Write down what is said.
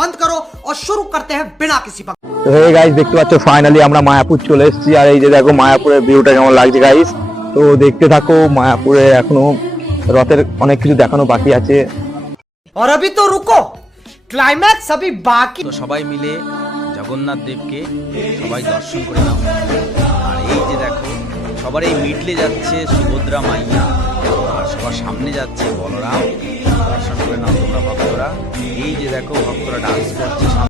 बंद करो और शुरू करते हैं बिना किसी তো হে গাইস, দেখতে পাচ্ছ ফাইনালি আমরা মায়াপুর চলে এসেছি। আর এই যে দেখো মায়াপুরের ভিউটা কেমন লাগছে গাইস। তো দেখতে থাকো, মায়াপুরে এখনো রথের অনেক কিছু দেখানো বাকি আছে। और अभी तो रुको, क्लाइमैक्स अभी बाकी। তো সবাই মিলে জগন্নাথ দেবকে সবাই দর্শন করে নাও। আর এই যে দেখো সবার এই মিডলে যাচ্ছে সুভদ্রা মাইয়া, আর সবার সামনে যাচ্ছে বলরাম। দর্শন করে নাও তোমরা ভক্তরা। এই যে দেখো ভক্তরা ডান্স করছে।